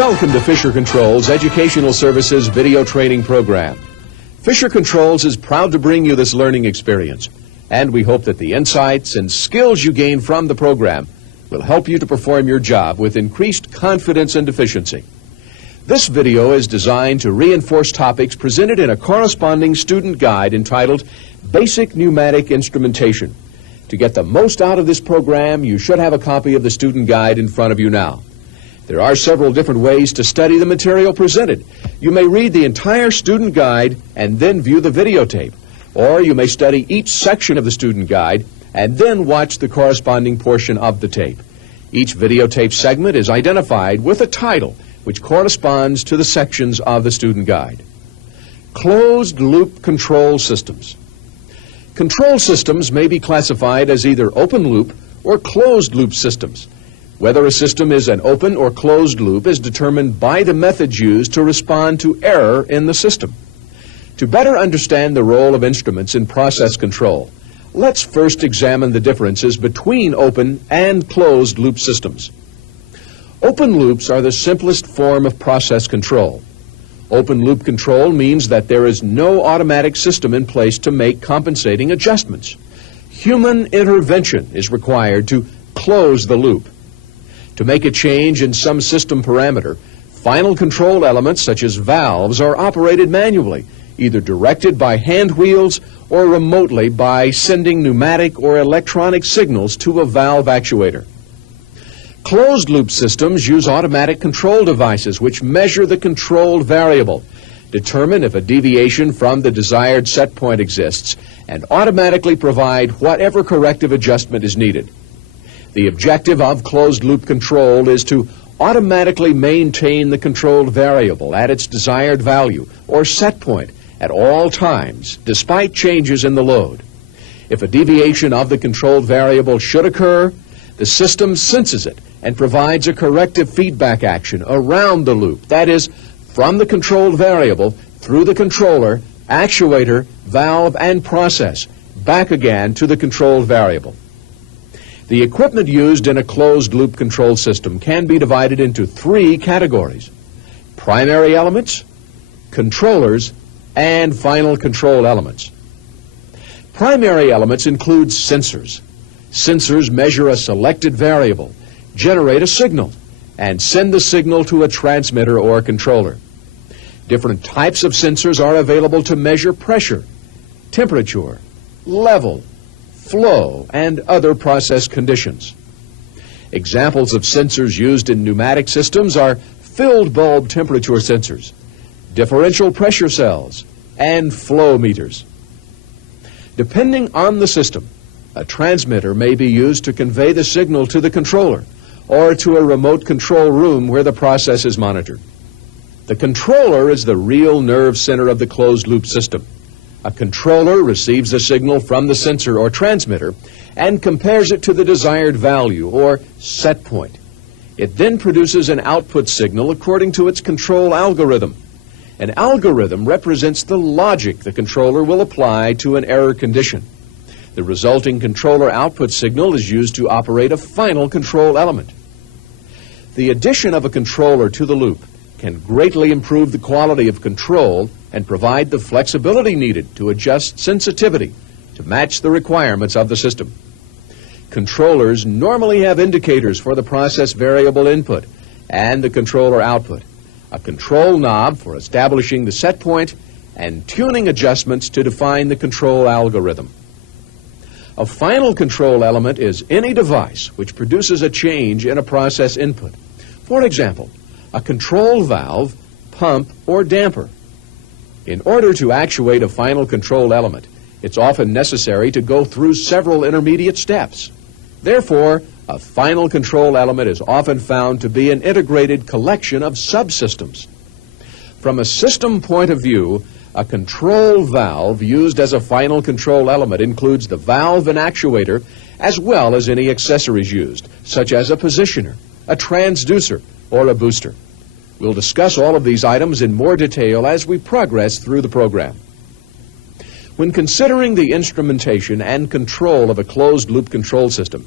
Welcome to Fisher Controls Educational Services Video Training Program. Fisher Controls is proud to bring you this learning experience, and we hope that the insights and skills you gain from the program will help you to perform your job with increased confidence and efficiency. This video is designed to reinforce topics presented in a corresponding student guide entitled Basic Pneumatic Instrumentation. To get the most out of this program, you should have a copy of the student guide in front of you now. There are several different ways to study the material presented. You may read the entire student guide and then view the videotape, or you may study each section of the student guide and then watch the corresponding portion of the tape. Each videotape segment is identified with a title which corresponds to the sections of the student guide. Closed-loop control systems. Control systems may be classified as either open-loop or closed-loop systems. Whether a system is an open or closed loop is determined by the methods used to respond to error in the system. To better understand the role of instruments in process control, let's first examine the differences between open and closed loop systems. Open loops are the simplest form of process control. Open loop control means that there is no automatic system in place to make compensating adjustments. Human intervention is required to close the loop. To make a change in some system parameter, final control elements such as valves are operated manually, either directed by hand wheels or remotely by sending pneumatic or electronic signals to a valve actuator. Closed-loop systems use automatic control devices which measure the controlled variable, determine if a deviation from the desired set point exists, and automatically provide whatever corrective adjustment is needed. The objective of closed-loop control is to automatically maintain the controlled variable at its desired value or set point at all times, despite changes in the load. If a deviation of the controlled variable should occur, the system senses it and provides a corrective feedback action around the loop, that is, from the controlled variable through the controller, actuator, valve, and process, back again to the controlled variable. The equipment used in a closed-loop control system can be divided into three categories: primary elements, controllers, and final control elements. Primary elements include sensors. Sensors measure a selected variable, generate a signal, and send the signal to a transmitter or controller. Different types of sensors are available to measure pressure, temperature, level, flow, and other process conditions. Examples of sensors used in pneumatic systems are filled bulb temperature sensors, differential pressure cells, and flow meters. Depending on the system, a transmitter may be used to convey the signal to the controller or to a remote control room where the process is monitored. The controller is the real nerve center of the closed-loop system. A controller receives a signal from the sensor or transmitter and compares it to the desired value or set point. It then produces an output signal according to its control algorithm. An algorithm represents the logic the controller will apply to an error condition. The resulting controller output signal is used to operate a final control element. The addition of a controller to the loop can greatly improve the quality of control and provide the flexibility needed to adjust sensitivity to match the requirements of the system. Controllers normally have indicators for the process variable input and the controller output, a control knob for establishing the set point, and tuning adjustments to define the control algorithm. A final control element is any device which produces a change in a process input. For example, a control valve, pump, or damper. In order to actuate a final control element, it's often necessary to go through several intermediate steps. Therefore, a final control element is often found to be an integrated collection of subsystems. From a system point of view, a control valve used as a final control element includes the valve and actuator as well as any accessories used, such as a positioner, a transducer, or a booster. We'll discuss all of these items in more detail as we progress through the program. When considering the instrumentation and control of a closed-loop control system,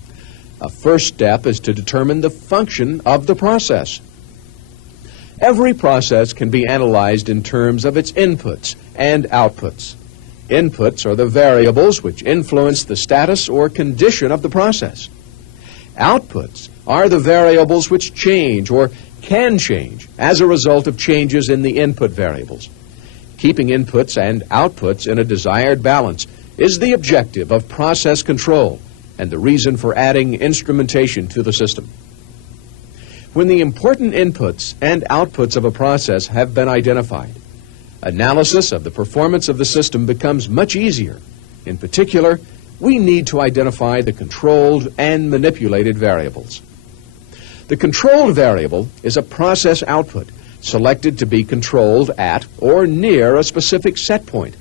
a first step is to determine the function of the process. Every process can be analyzed in terms of its inputs and outputs. Inputs are the variables which influence the status or condition of the process. Outputs are the variables which change or can change as a result of changes in the input variables. Keeping inputs and outputs in a desired balance is the objective of process control and the reason for adding instrumentation to the system. When the important inputs and outputs of a process have been identified, analysis of the performance of the system becomes much easier. In particular, we need to identify the controlled and manipulated variables. The controlled variable is a process output selected to be controlled at or near a specific set point.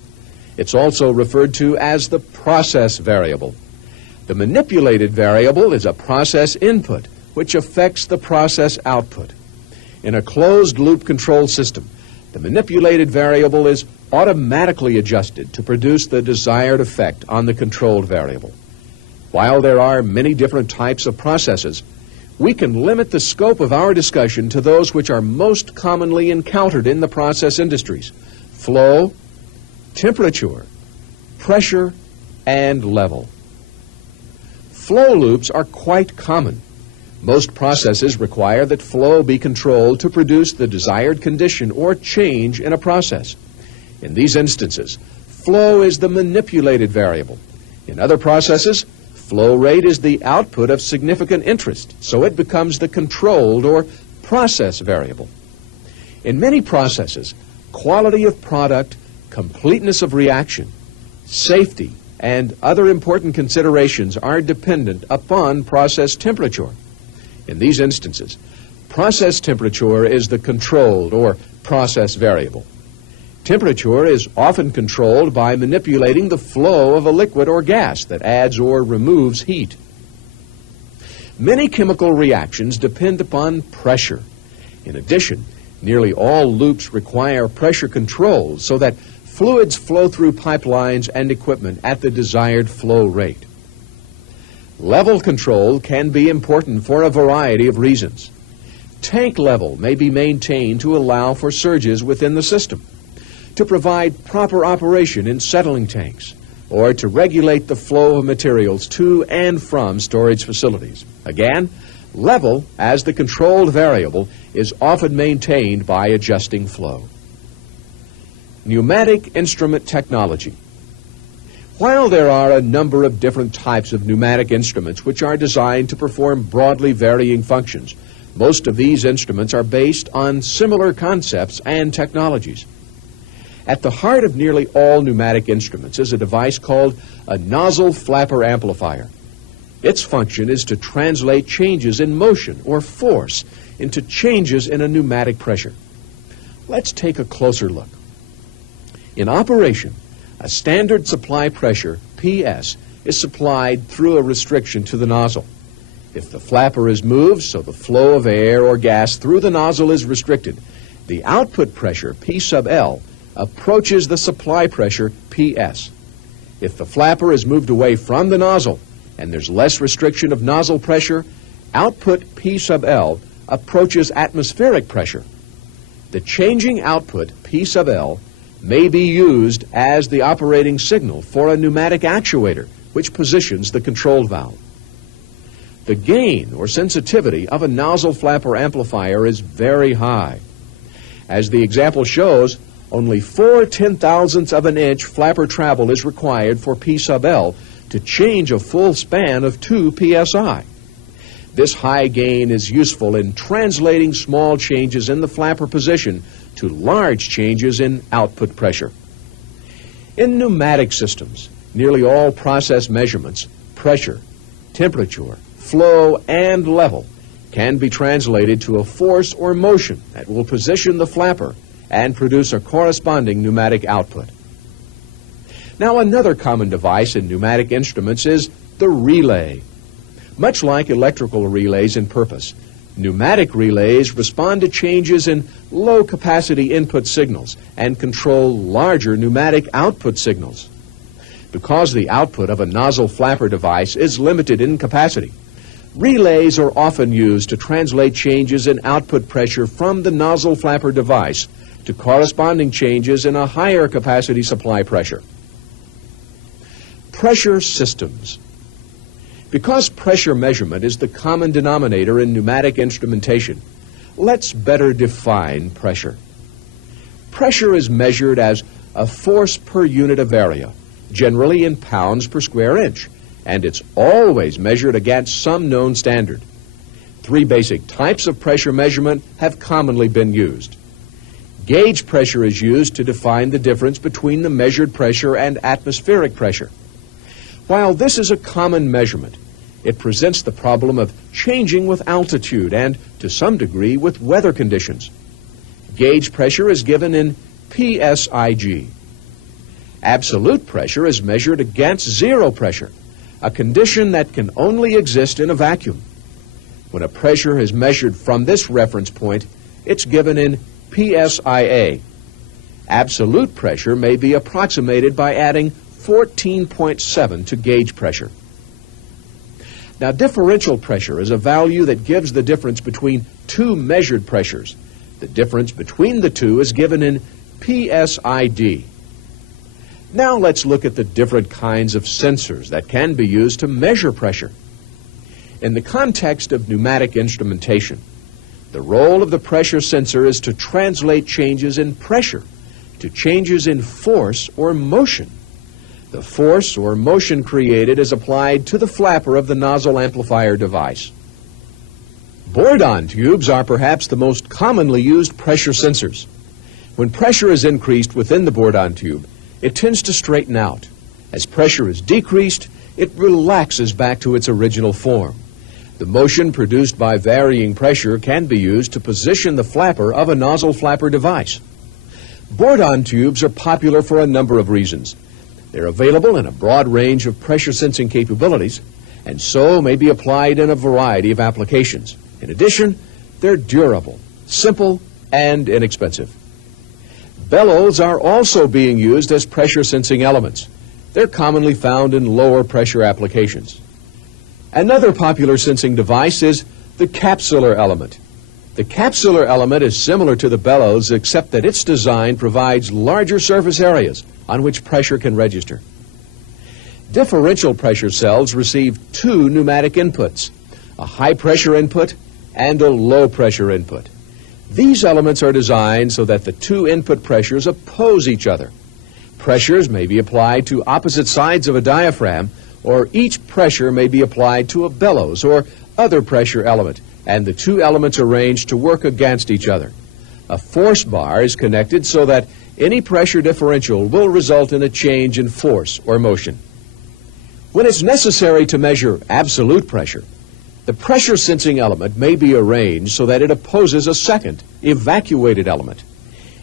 It's also referred to as the process variable. The manipulated variable is a process input which affects the process output. In a closed-loop control system, the manipulated variable is automatically adjusted to produce the desired effect on the controlled variable. While there are many different types of processes, we can limit the scope of our discussion to those which are most commonly encountered in the process industries: flow, temperature, pressure, and level. Flow loops are quite common. Most processes require that flow be controlled to produce the desired condition or change in a process. In these instances, flow is the manipulated variable. In other processes, flow rate is the output of significant interest, so it becomes the controlled or process variable. In many processes, quality of product, completeness of reaction, safety, and other important considerations are dependent upon process temperature. In these instances, process temperature is the controlled or process variable. Temperature is often controlled by manipulating the flow of a liquid or gas that adds or removes heat. Many chemical reactions depend upon pressure. In addition, nearly all loops require pressure control so that fluids flow through pipelines and equipment at the desired flow rate. Level control can be important for a variety of reasons. Tank level may be maintained to allow for surges within the system, to provide proper operation in settling tanks, or to regulate the flow of materials to and from storage facilities. Again, level, as the controlled variable, is often maintained by adjusting flow. Pneumatic instrument technology. While there are a number of different types of pneumatic instruments which are designed to perform broadly varying functions, most of these instruments are based on similar concepts and technologies. At the heart of nearly all pneumatic instruments is a device called a nozzle flapper amplifier. Its function is to translate changes in motion or force into changes in a pneumatic pressure. Let's take a closer look. In operation, a standard supply pressure, PS, is supplied through a restriction to the nozzle. If the flapper is moved so the flow of air or gas through the nozzle is restricted, the output pressure, P sub L, approaches the supply pressure, PS. If the flapper is moved away from the nozzle and there's less restriction of nozzle pressure, output P sub L approaches atmospheric pressure. The changing output, P sub L, may be used as the operating signal for a pneumatic actuator, which positions the control valve. The gain or sensitivity of a nozzle flapper amplifier is very high. As the example shows, only 4/10,000ths of an inch flapper travel is required for P sub L to change a full span of 2 psi. This high gain is useful in translating small changes in the flapper position to large changes in output pressure. In pneumatic systems, nearly all process measurements, pressure, temperature, flow, and level, can be translated to a force or motion that will position the flapper and produce a corresponding pneumatic output. Now, another common device in pneumatic instruments is the relay. Much like electrical relays in purpose, pneumatic relays respond to changes in low-capacity input signals and control larger pneumatic output signals. Because the output of a nozzle flapper device is limited in capacity, Relays are often used to translate changes in output pressure from the nozzle flapper device to corresponding changes in a higher capacity supply pressure. Pressure systems. Because pressure measurement is the common denominator in pneumatic instrumentation, let's better define pressure. Pressure is measured as a force per unit of area, generally in pounds per square inch, and it's always measured against some known standard. Three basic types of pressure measurement have commonly been used. Gauge pressure is used to define the difference between the measured pressure and atmospheric pressure. While this is a common measurement, it presents the problem of changing with altitude and, to some degree, with weather conditions. Gauge pressure is given in PSIG. Absolute pressure is measured against zero pressure, a condition that can only exist in a vacuum. When a pressure is measured from this reference point, it's given in PSIA. Absolute pressure may be approximated by adding 14.7 to gauge pressure. Now, differential pressure is a value that gives the difference between two measured pressures. The difference between the two is given in PSID. Now let's look at the different kinds of sensors that can be used to measure pressure. In the context of pneumatic instrumentation, the role of the pressure sensor is to translate changes in pressure to changes in force or motion. The force or motion created is applied to the flapper of the nozzle amplifier device. Bourdon tubes are perhaps the most commonly used pressure sensors. When pressure is increased within the Bourdon tube, it tends to straighten out. As pressure is decreased, it relaxes back to its original form. The motion produced by varying pressure can be used to position the flapper of a nozzle flapper device. Bourdon tubes are popular for a number of reasons. They're available in a broad range of pressure sensing capabilities, and so may be applied in a variety of applications. In addition, they're durable, simple, and inexpensive. Bellows are also being used as pressure sensing elements. They're commonly found in lower pressure applications. Another popular sensing device is the capsular element. The capsular element is similar to the bellows, except that its design provides larger surface areas on which pressure can register. Differential pressure cells receive two pneumatic inputs, a high pressure input and a low pressure input. These elements are designed so that the two input pressures oppose each other. Pressures may be applied to opposite sides of a diaphragm, or each pressure may be applied to a bellows or other pressure element, and the two elements arranged to work against each other. A force bar is connected so that any pressure differential will result in a change in force or motion. When it's necessary to measure absolute pressure, the pressure sensing element may be arranged so that it opposes a second, evacuated element.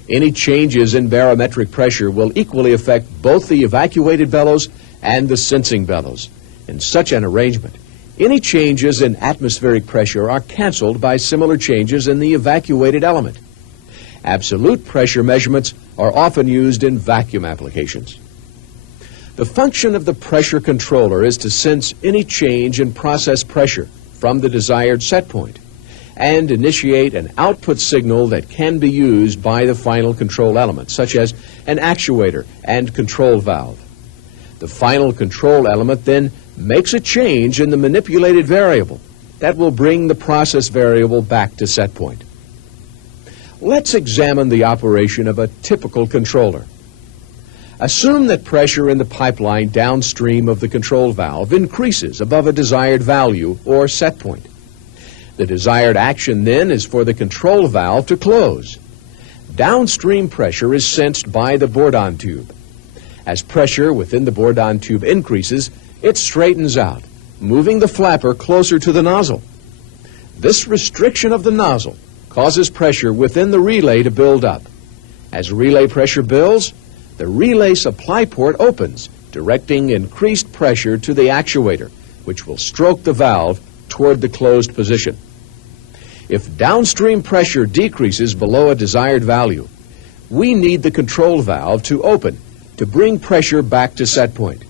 Any changes in barometric pressure will equally affect both the evacuated bellows and the sensing bellows. In such an arrangement, any changes in atmospheric pressure are canceled by similar changes in the evacuated element. Absolute pressure measurements are often used in vacuum applications. The function of the pressure controller is to sense any change in process pressure from the desired set point and initiate an output signal that can be used by the final control element, such as an actuator and control valve. The final control element then makes a change in the manipulated variable that will bring the process variable back to set point. Let's examine the operation of a typical controller. Assume that pressure in the pipeline downstream of the control valve increases above a desired value or set point. The desired action then is for the control valve to close. Downstream pressure is sensed by the Bourdon tube. As pressure within the Bourdon tube increases, it straightens out, moving the flapper closer to the nozzle. This restriction of the nozzle causes pressure within the relay to build up. As relay pressure builds, the relay supply port opens, directing increased pressure to the actuator, which will stroke the valve toward the closed position. If downstream pressure decreases below a desired value, we need the control valve to open to bring pressure back to set point.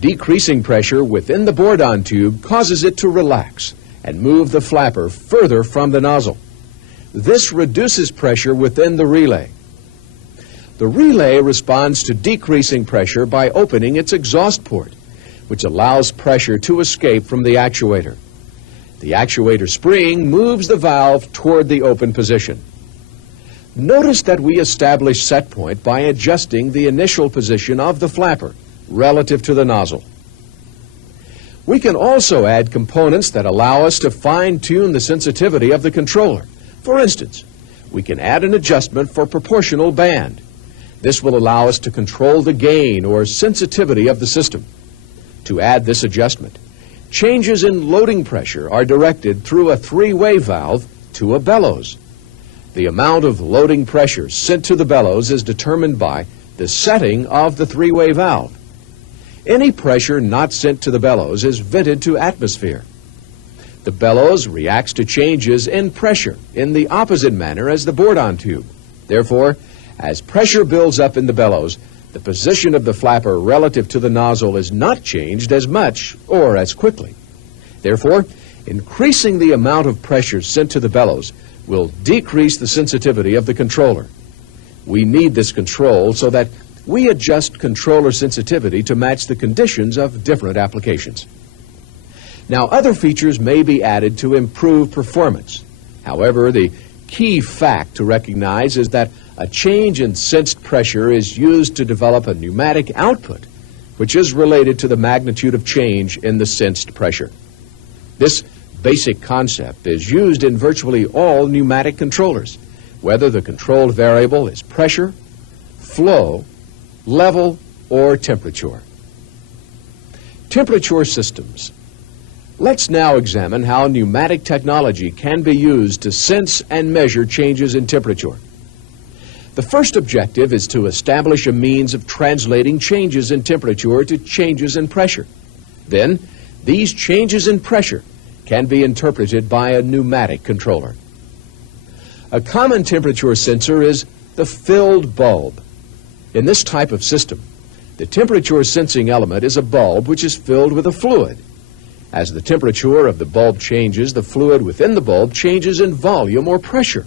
Decreasing pressure within the bourdon tube causes it to relax and move the flapper further from the nozzle. This reduces pressure within the relay. The relay responds to decreasing pressure by opening its exhaust port, which allows pressure to escape from the actuator. The actuator spring moves the valve toward the open position. Notice that we establish set point by adjusting the initial position of the flapper relative to the nozzle. We can also add components that allow us to fine-tune the sensitivity of the controller. For instance, we can add an adjustment for proportional band. This will allow us to control the gain or sensitivity of the system. To add this adjustment, changes in loading pressure are directed through a three-way valve to a bellows. The amount of loading pressure sent to the bellows is determined by the setting of the three-way valve. Any pressure not sent to the bellows is vented to atmosphere. The bellows reacts to changes in pressure in the opposite manner as the bourdon tube. Therefore, as pressure builds up in the bellows, the position of the flapper relative to the nozzle is not changed as much or as quickly. Therefore, increasing the amount of pressure sent to the bellows will decrease the sensitivity of the controller. We need this control so that we adjust controller sensitivity to match the conditions of different applications. Now, other features may be added to improve performance. However, the key fact to recognize is that a change in sensed pressure is used to develop a pneumatic output, which is related to the magnitude of change in the sensed pressure. This basic concept is used in virtually all pneumatic controllers, whether the controlled variable is pressure, flow, level, or temperature. Temperature systems. Let's now examine how pneumatic technology can be used to sense and measure changes in temperature. The first objective is to establish a means of translating changes in temperature to changes in pressure. Then, these changes in pressure can be interpreted by a pneumatic controller. A common temperature sensor is the filled bulb. In this type of system, the temperature sensing element is a bulb which is filled with a fluid. As the temperature of the bulb changes, the fluid within the bulb changes in volume or pressure.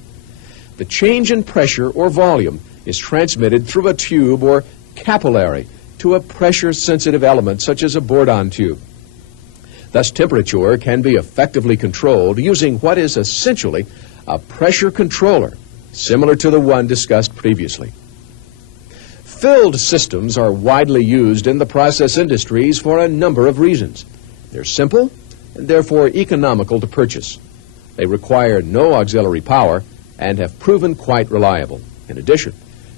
The change in pressure or volume is transmitted through a tube or capillary to a pressure-sensitive element such as a bourdon tube. Thus, temperature can be effectively controlled using what is essentially a pressure controller, similar to the one discussed previously. Filled systems are widely used in the process industries for a number of reasons. They're simple and therefore economical to purchase. They require no auxiliary power and have proven quite reliable. In addition,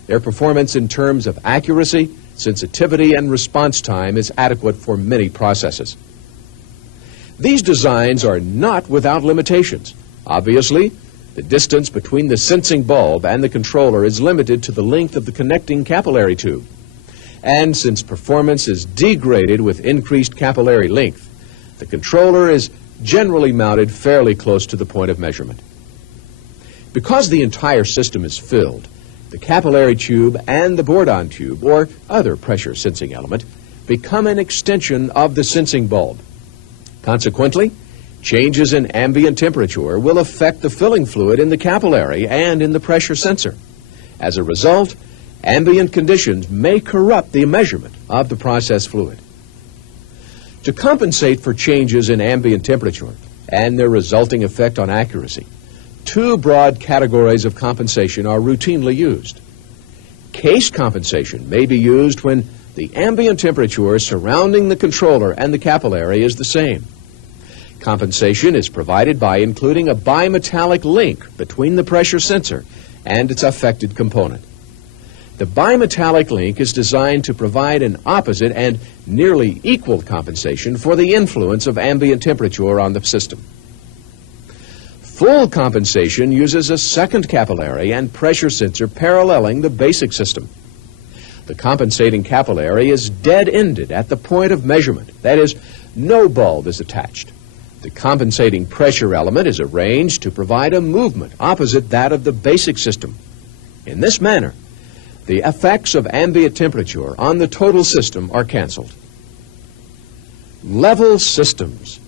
their performance in terms of accuracy, sensitivity, and response time is adequate for many processes. These designs are not without limitations. Obviously, the distance between the sensing bulb and the controller is limited to the length of the connecting capillary tube. And since performance is degraded with increased capillary length, the controller is generally mounted fairly close to the point of measurement. Because the entire system is filled, the capillary tube and the bourdon tube, or other pressure sensing element, become an extension of the sensing bulb. Consequently, changes in ambient temperature will affect the filling fluid in the capillary and in the pressure sensor. As a result, ambient conditions may corrupt the measurement of the process fluid. To compensate for changes in ambient temperature and their resulting effect on accuracy, two broad categories of compensation are routinely used. Case compensation may be used when the ambient temperature surrounding the controller and the capillary is the same. Compensation is provided by including a bimetallic link between the pressure sensor and its affected component. The bimetallic link is designed to provide an opposite and nearly equal compensation for the influence of ambient temperature on the system. Full compensation uses a second capillary and pressure sensor paralleling the basic system. The compensating capillary is dead-ended at the point of measurement. That is, no bulb is attached. The compensating pressure element is arranged to provide a movement opposite that of the basic system. In this manner, the effects of ambient temperature on the total system are canceled. Level systems.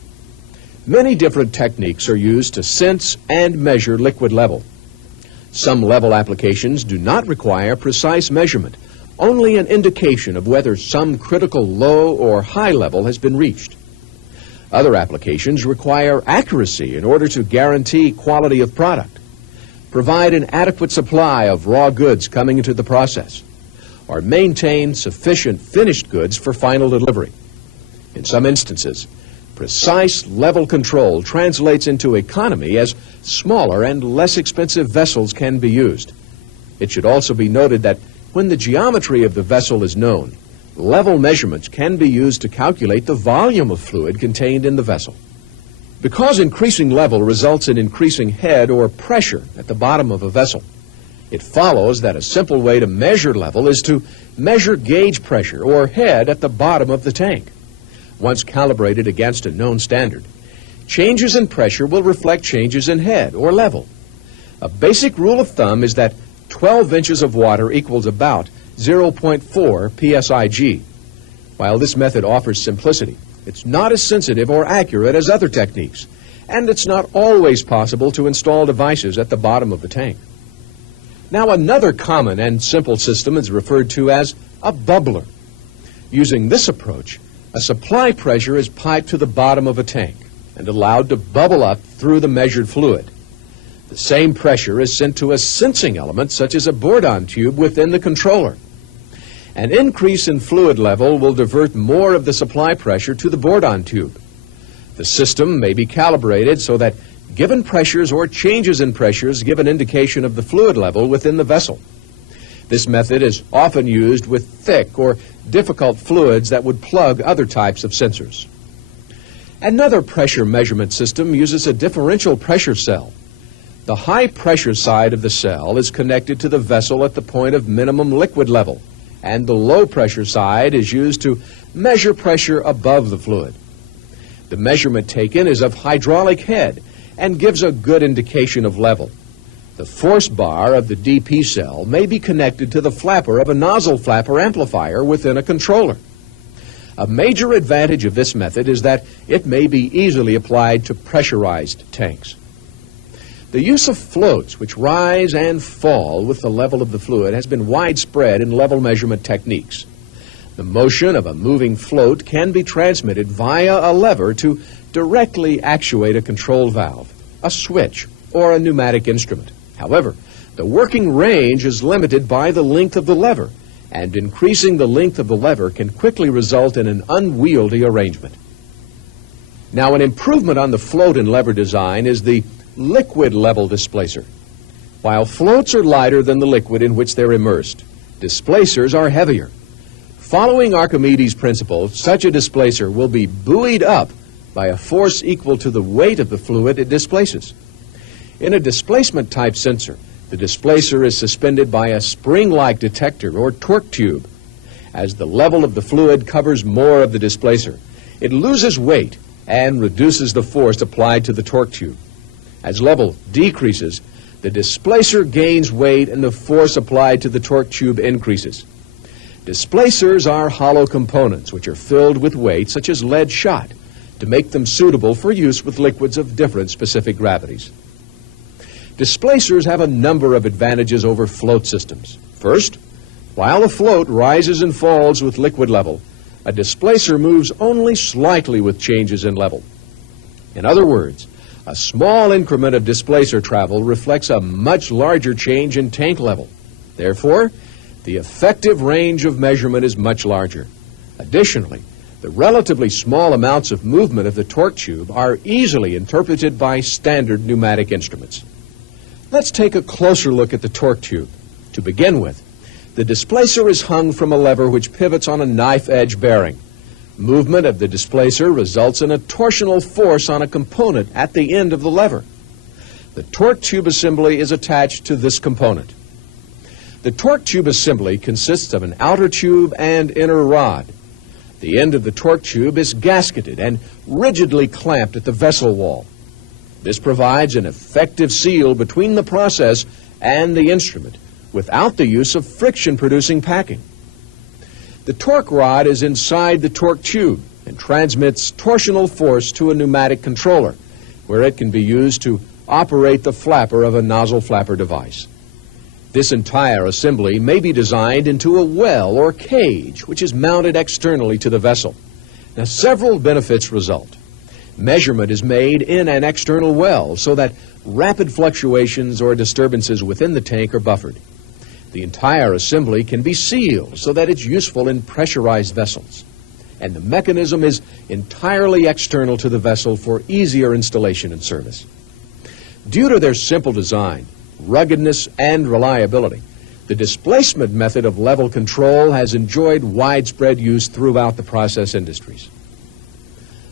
Many different techniques are used to sense and measure liquid level. Some level applications do not require precise measurement, only an indication of whether some critical low or high level has been reached. Other applications require accuracy in order to guarantee quality of product, provide an adequate supply of raw goods coming into the process, or maintain sufficient finished goods for final delivery. In some instances, precise level control translates into economy as smaller and less expensive vessels can be used. It should also be noted that when the geometry of the vessel is known, level measurements can be used to calculate the volume of fluid contained in the vessel. Because increasing level results in increasing head or pressure at the bottom of a vessel, it follows that a simple way to measure level is to measure gauge pressure or head at the bottom of the tank. Once calibrated against a known standard, changes in pressure will reflect changes in head or level. A basic rule of thumb is that 12 inches of water equals about 0.4 psig. While this method offers simplicity, it's not as sensitive or accurate as other techniques, and it's not always possible to install devices at the bottom of the tank. Now, another common and simple system is referred to as a bubbler. Using this approach, a supply pressure is piped to the bottom of a tank and allowed to bubble up through the measured fluid. The same pressure is sent to a sensing element such as a bourdon tube within the controller. An increase in fluid level will divert more of the supply pressure to the bourdon tube. The system may be calibrated so that given pressures or changes in pressures give an indication of the fluid level within the vessel. This method is often used with thick or difficult fluids that would plug other types of sensors. Another pressure measurement system uses a differential pressure cell. The high pressure side of the cell is connected to the vessel at the point of minimum liquid level, and the low pressure side is used to measure pressure above the fluid. The measurement taken is of hydraulic head and gives a good indication of level. The force bar of the DP cell may be connected to the flapper of a nozzle flapper amplifier within a controller. A major advantage of this method is that it may be easily applied to pressurized tanks. The use of floats which rise and fall with the level of the fluid has been widespread in level measurement techniques. The motion of a moving float can be transmitted via a lever to directly actuate a control valve, a switch, or a pneumatic instrument. However, the working range is limited by the length of the lever, and increasing the length of the lever can quickly result in an unwieldy arrangement. Now, an improvement on the float and lever design is the liquid level displacer. While floats are lighter than the liquid in which they're immersed, displacers are heavier. Following Archimedes' principle, such a displacer will be buoyed up by a force equal to the weight of the fluid it displaces. In a displacement-type sensor, the displacer is suspended by a spring-like detector or torque tube. As the level of the fluid covers more of the displacer, it loses weight and reduces the force applied to the torque tube. As level decreases, the displacer gains weight and the force applied to the torque tube increases. Displacers are hollow components which are filled with weight, such as lead shot, to make them suitable for use with liquids of different specific gravities. Displacers have a number of advantages over float systems. First, while a float rises and falls with liquid level, a displacer moves only slightly with changes in level. In other words, a small increment of displacer travel reflects a much larger change in tank level. Therefore, the effective range of measurement is much larger. Additionally, the relatively small amounts of movement of the torque tube are easily interpreted by standard pneumatic instruments. Let's take a closer look at the torque tube. To begin with, the displacer is hung from a lever which pivots on a knife-edge bearing. Movement of the displacer results in a torsional force on a component at the end of the lever. The torque tube assembly is attached to this component. The torque tube assembly consists of an outer tube and inner rod. The end of the torque tube is gasketed and rigidly clamped at the vessel wall. This provides an effective seal between the process and the instrument without the use of friction-producing packing. The torque rod is inside the torque tube and transmits torsional force to a pneumatic controller, where it can be used to operate the flapper of a nozzle flapper device. This entire assembly may be designed into a well or cage, which is mounted externally to the vessel. Now, several benefits result. Measurement is made in an external well so that rapid fluctuations or disturbances within the tank are buffered. The entire assembly can be sealed so that it's useful in pressurized vessels. And the mechanism is entirely external to the vessel for easier installation and service. Due to their simple design, ruggedness, and reliability, the displacement method of level control has enjoyed widespread use throughout the process industries.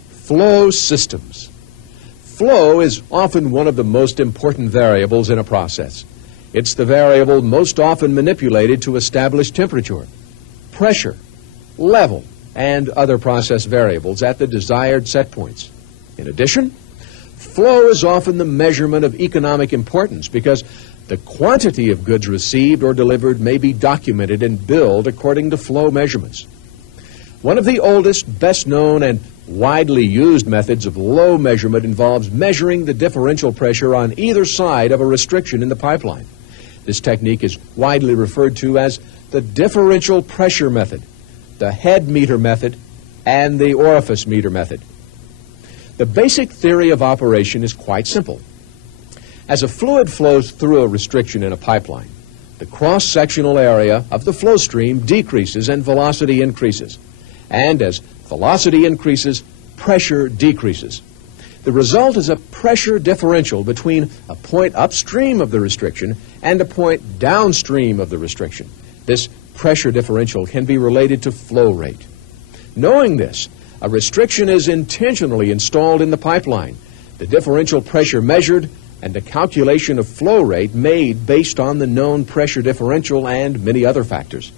Flow systems. Flow is often one of the most important variables in a process. It's the variable most often manipulated to establish temperature, pressure, level, and other process variables at the desired set points. In addition, flow is often the measurement of economic importance because the quantity of goods received or delivered may be documented and billed according to flow measurements. One of the oldest, best known, and widely used methods of flow measurement involves measuring the differential pressure on either side of a restriction in the pipeline. This technique is widely referred to as the differential pressure method, the head meter method, and the orifice meter method. The basic theory of operation is quite simple. As a fluid flows through a restriction in a pipeline, the cross-sectional area of the flow stream decreases and velocity increases. And as velocity increases, pressure decreases. The result is a pressure differential between a point upstream of the restriction and a point downstream of the restriction. This pressure differential can be related to flow rate. Knowing this, a restriction is intentionally installed in the pipeline, the differential pressure measured, and a calculation of flow rate made based on the known pressure differential and many other factors.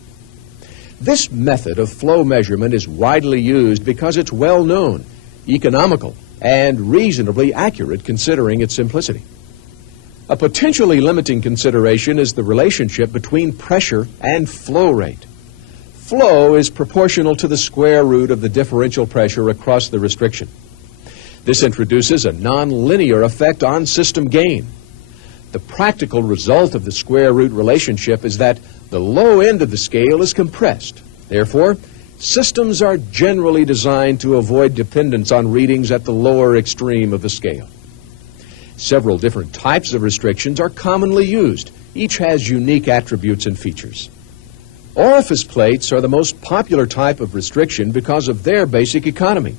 This method of flow measurement is widely used because it's well known, economical, and reasonably accurate considering its simplicity. A potentially limiting consideration is the relationship between pressure and flow rate. Flow is proportional to the square root of the differential pressure across the restriction. This introduces a nonlinear effect on system gain. The practical result of the square root relationship is that the low end of the scale is compressed. Therefore, systems are generally designed to avoid dependence on readings at the lower extreme of the scale. Several different types of restrictions are commonly used. Each has unique attributes and features. Orifice plates are the most popular type of restriction because of their basic economy.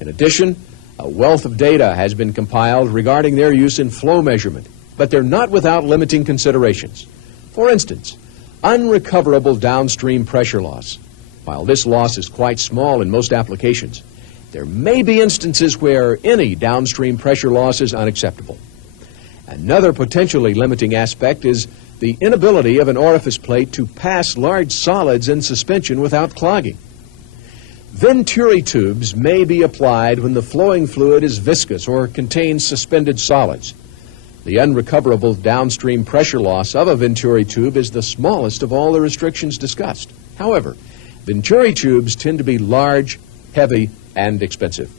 In addition, a wealth of data has been compiled regarding their use in flow measurement, but they're not without limiting considerations. For instance, unrecoverable downstream pressure loss. While this loss is quite small in most applications, there may be instances where any downstream pressure loss is unacceptable. Another potentially limiting aspect is the inability of an orifice plate to pass large solids in suspension without clogging. Venturi tubes may be applied when the flowing fluid is viscous or contains suspended solids. The unrecoverable downstream pressure loss of a Venturi tube is the smallest of all the restrictions discussed. However, Venturi tubes tend to be large, heavy, and expensive.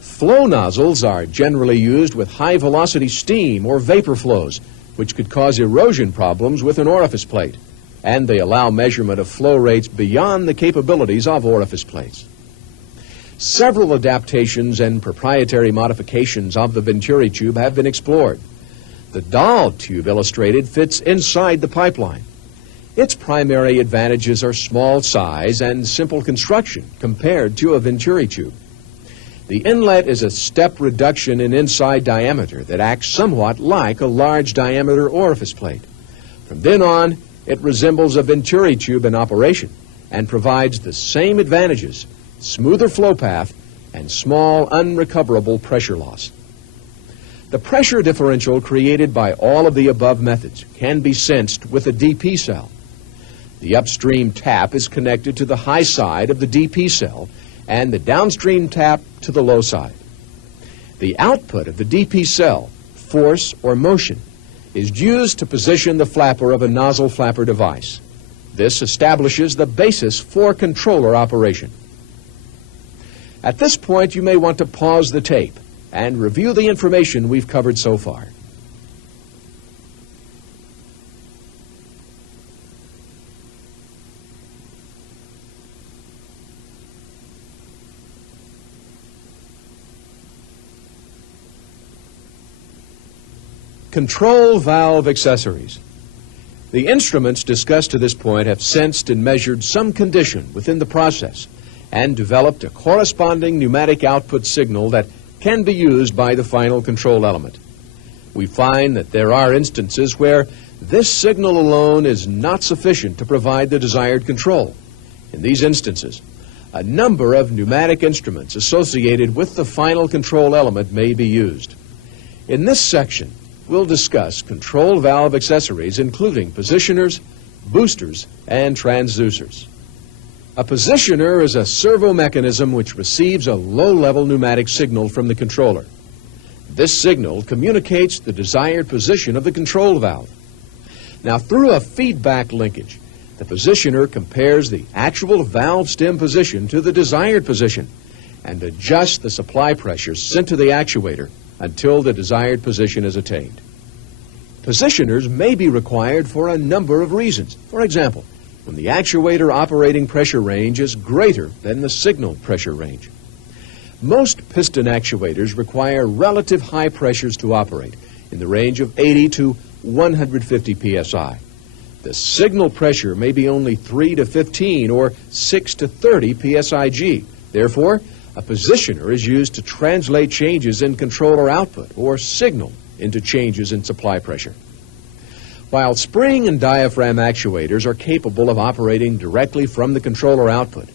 Flow nozzles are generally used with high-velocity steam or vapor flows, which could cause erosion problems with an orifice plate, and they allow measurement of flow rates beyond the capabilities of orifice plates. Several adaptations and proprietary modifications of the Venturi tube have been explored. The Dahl tube illustrated fits inside the pipeline. Its primary advantages are small size and simple construction compared to a Venturi tube. The inlet is a step reduction in inside diameter that acts somewhat like a large diameter orifice plate. From then on, it resembles a Venturi tube in operation and provides the same advantages, smoother flow path, and small unrecoverable pressure loss. The pressure differential created by all of the above methods can be sensed with a DP cell. The upstream tap is connected to the high side of the DP cell and the downstream tap to the low side. The output of the DP cell, force or motion, is used to position the flapper of a nozzle flapper device. This establishes the basis for controller operation. At this point, you may want to pause the tape and review the information we've covered so far. Control valve accessories. The instruments discussed to this point have sensed and measured some condition within the process and developed a corresponding pneumatic output signal that can be used by the final control element. We find that there are instances where this signal alone is not sufficient to provide the desired control. In these instances, a number of pneumatic instruments associated with the final control element may be used. In this section, we'll discuss control valve accessories including positioners, boosters, and transducers. A positioner is a servo mechanism which receives a low-level pneumatic signal from the controller. This signal communicates the desired position of the control valve. Now, through a feedback linkage, the positioner compares the actual valve stem position to the desired position and adjusts the supply pressure sent to the actuator until the desired position is attained. Positioners may be required for a number of reasons. For example, when the actuator operating pressure range is greater than the signal pressure range. Most piston actuators require relative high pressures to operate in the range of 80 to 150 psi. The signal pressure may be only 3 to 15 or 6 to 30 psig. Therefore, a positioner is used to translate changes in controller output or signal into changes in supply pressure. While spring and diaphragm actuators are capable of operating directly from the controller output,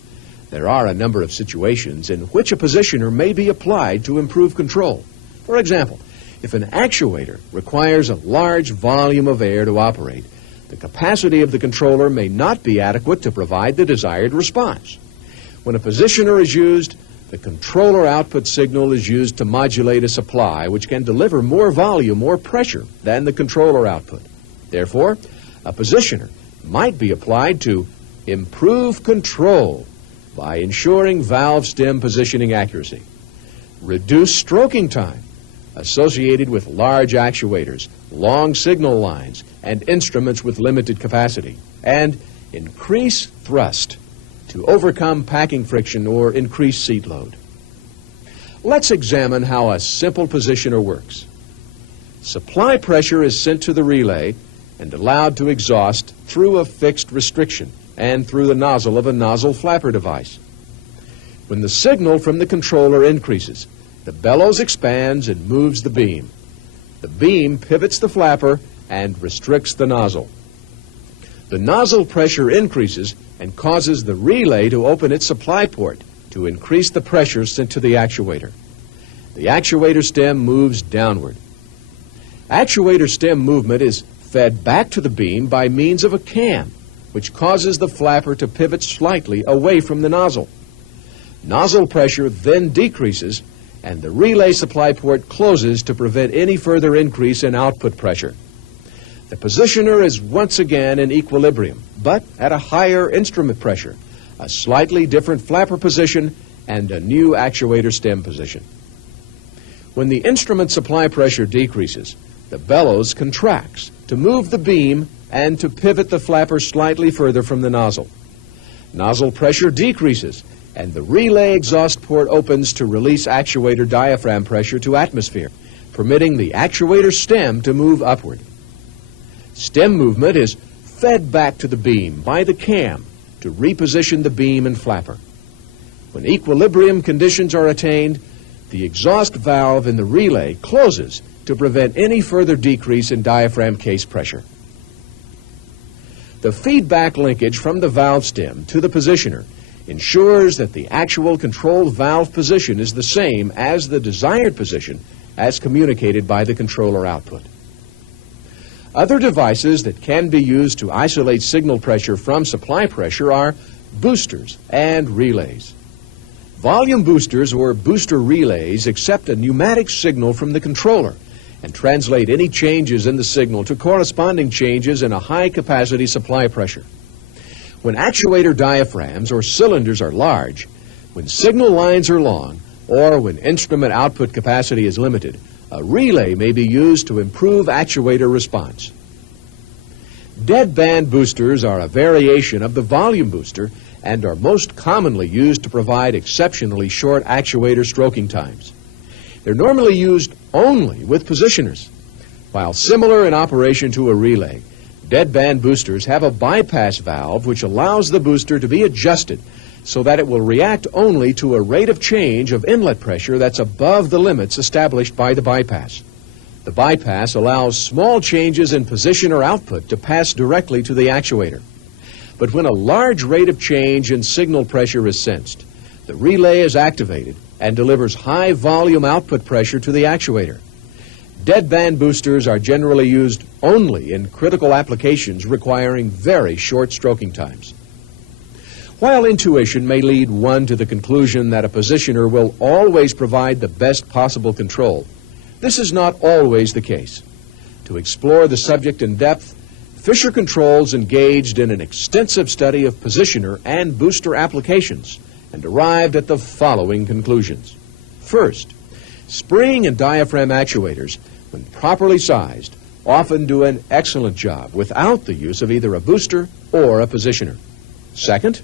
there are a number of situations in which a positioner may be applied to improve control. For example, if an actuator requires a large volume of air to operate, the capacity of the controller may not be adequate to provide the desired response. When a positioner is used, the controller output signal is used to modulate a supply which can deliver more volume or pressure than the controller output. Therefore, a positioner might be applied to improve control by ensuring valve stem positioning accuracy, reduce stroking time associated with large actuators, long signal lines, and instruments with limited capacity, and increase thrust to overcome packing friction or increase seat load. Let's examine how a simple positioner works. Supply pressure is sent to the relay and allowed to exhaust through a fixed restriction and through the nozzle of a nozzle flapper device. When the signal from the controller increases, the bellows expands and moves the beam. The beam pivots the flapper and restricts the nozzle. The nozzle pressure increases and causes the relay to open its supply port to increase the pressure sent to the actuator. The actuator stem moves downward. Actuator stem movement is fed back to the beam by means of a cam, which causes the flapper to pivot slightly away from the nozzle. Nozzle pressure then decreases, and the relay supply port closes to prevent any further increase in output pressure. The positioner is once again in equilibrium, but at a higher instrument pressure, a slightly different flapper position, and a new actuator stem position. When the instrument supply pressure decreases, the bellows contracts to move the beam and to pivot the flapper slightly further from the nozzle. Nozzle pressure decreases, and the relay exhaust port opens to release actuator diaphragm pressure to atmosphere, permitting the actuator stem to move upward. Stem movement is fed back to the beam by the cam to reposition the beam and flapper. When equilibrium conditions are attained, the exhaust valve in the relay closes to prevent any further decrease in diaphragm case pressure. The feedback linkage from the valve stem to the positioner ensures that the actual controlled valve position is the same as the desired position as communicated by the controller output. Other devices that can be used to isolate signal pressure from supply pressure are boosters and relays. Volume boosters or booster relays accept a pneumatic signal from the controller and translate any changes in the signal to corresponding changes in a high-capacity supply pressure. When actuator diaphragms or cylinders are large, When signal lines are long, or when instrument output capacity is limited, a relay may be used to improve actuator response. Deadband boosters are a variation of the volume booster and are most commonly used to provide exceptionally short actuator stroking times. They're normally used only with positioners. While similar in operation to a relay, deadband boosters have a bypass valve which allows the booster to be adjusted so that it will react only to a rate of change of inlet pressure that's above the limits established by the bypass. The bypass allows small changes in position or output to pass directly to the actuator. But when a large rate of change in signal pressure is sensed, the relay is activated and delivers high volume output pressure to the actuator. Deadband boosters are generally used only in critical applications requiring very short stroking times. While intuition may lead one to the conclusion that a positioner will always provide the best possible control, this is not always the case. To explore the subject in depth, Fisher Controls engaged in an extensive study of positioner and booster applications and arrived at the following conclusions. First, spring and diaphragm actuators, when properly sized, often do an excellent job without the use of either a booster or a positioner. Second,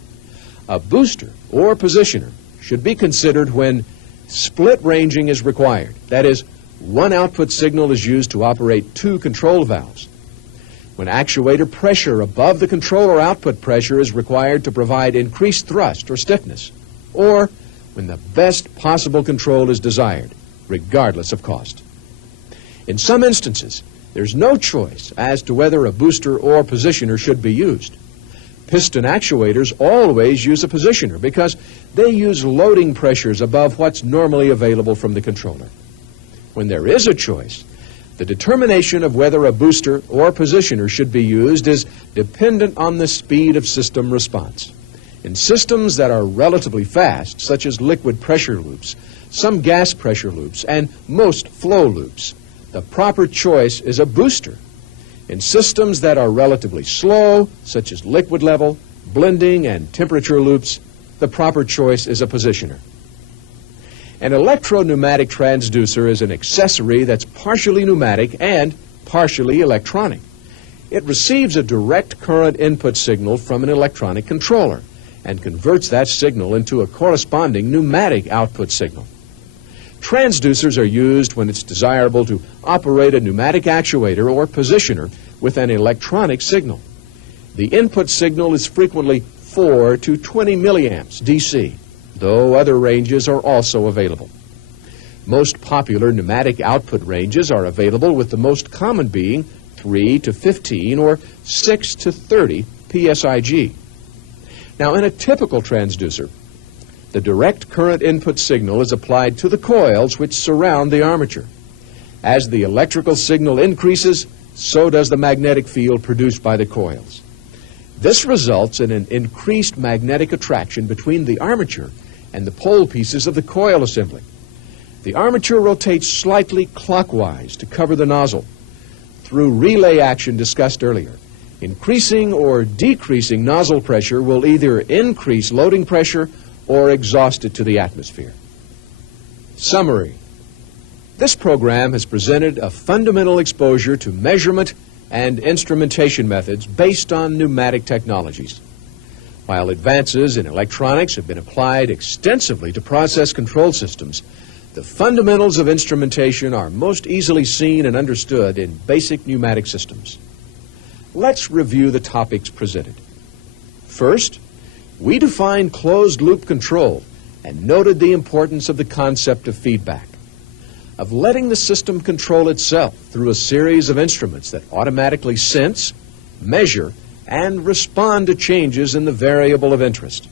a booster or positioner should be considered when split ranging is required. That is, one output signal is used to operate two control valves. When actuator pressure above the controller output pressure is required to provide increased thrust or stiffness, or when the best possible control is desired, regardless of cost. In some instances, there's no choice as to whether a booster or positioner should be used. Piston actuators always use a positioner because they use loading pressures above what's normally available from the controller. When there is a choice, the determination of whether a booster or positioner should be used is dependent on the speed of system response. In systems that are relatively fast, such as liquid pressure loops, some gas pressure loops, and most flow loops, the proper choice is a booster. In systems that are relatively slow, such as liquid level, blending, and temperature loops, the proper choice is a positioner. An electro-pneumatic transducer is an accessory that's partially pneumatic and partially electronic. It receives a direct current input signal from an electronic controller and converts that signal into a corresponding pneumatic output signal. Transducers are used when it's desirable to operate a pneumatic actuator or positioner with an electronic signal. The input signal is frequently 4 to 20 milliamps DC, though other ranges are also available. Most popular pneumatic output ranges are available, with the most common being 3 to 15 or 6 to 30 PSIG. Now, in a typical transducer, the direct current input signal is applied to the coils which surround the armature. As the electrical signal increases, so does the magnetic field produced by the coils. This results in an increased magnetic attraction between the armature and the pole pieces of the coil assembly. The armature rotates slightly clockwise to cover the nozzle. Through relay action discussed earlier, increasing or decreasing nozzle pressure will either increase loading pressure or exhaust it to the atmosphere. Summary. This program has presented a fundamental exposure to measurement and instrumentation methods based on pneumatic technologies. While advances in electronics have been applied extensively to process control systems, the fundamentals of instrumentation are most easily seen and understood in basic pneumatic systems. Let's review the topics presented. First, we defined closed-loop control and noted the importance of the concept of feedback, of letting the system control itself through a series of instruments that automatically sense, measure, and respond to changes in the variable of interest.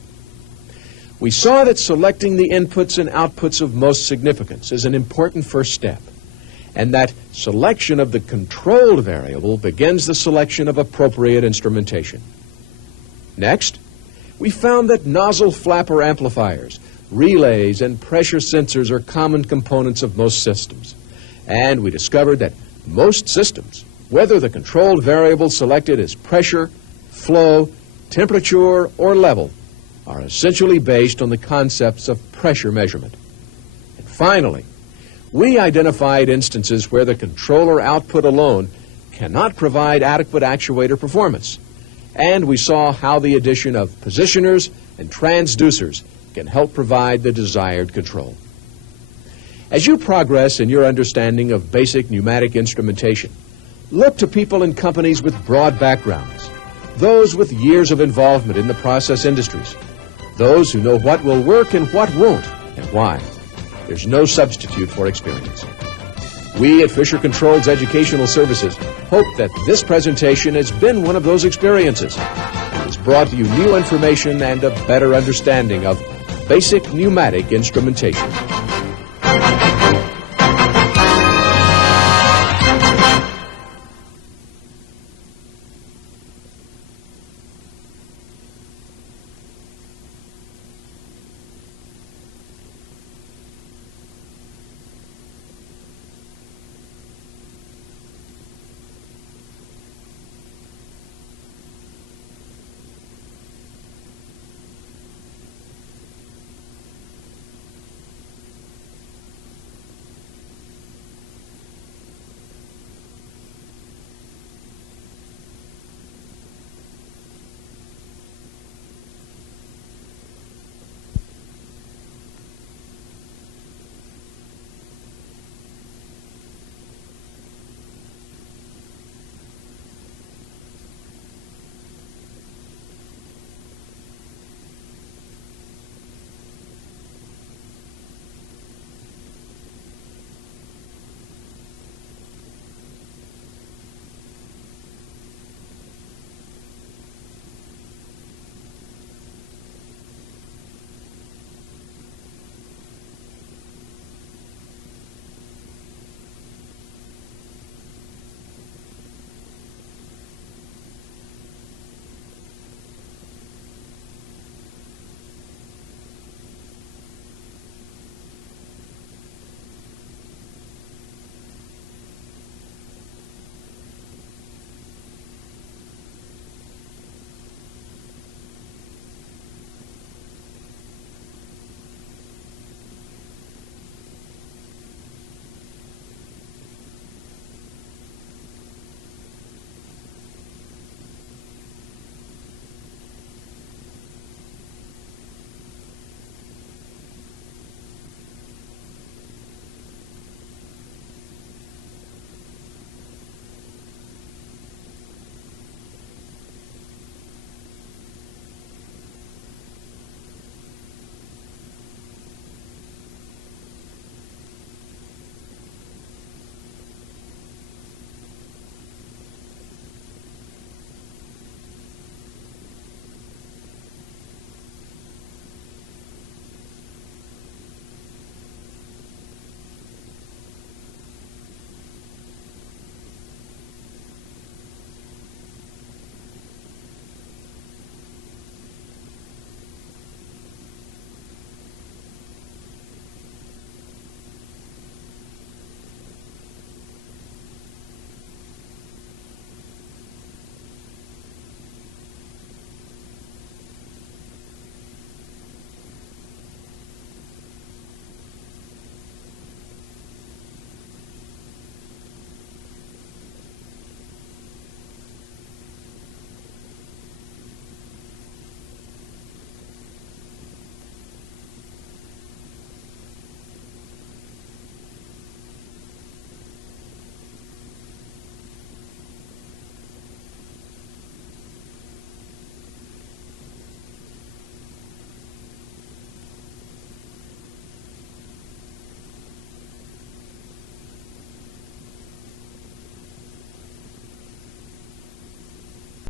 We saw that selecting the inputs and outputs of most significance is an important first step, and that selection of the controlled variable begins the selection of appropriate instrumentation. Next, we found that nozzle flapper amplifiers, relays, and pressure sensors are common components of most systems, and we discovered that most systems, whether the controlled variable selected is pressure, flow, temperature, or level, are essentially based on the concepts of pressure measurement. And finally, we identified instances where the controller output alone cannot provide adequate actuator performance. And we saw how the addition of positioners and transducers can help provide the desired control. As you progress in your understanding of basic pneumatic instrumentation, look to people in companies with broad backgrounds, those with years of involvement in the process industries, those who know what will work and what won't, and why. There's no substitute for experience. We at Fisher Controls Educational Services hope that this presentation has been one of those experiences. It has brought you new information and a better understanding of basic pneumatic instrumentation.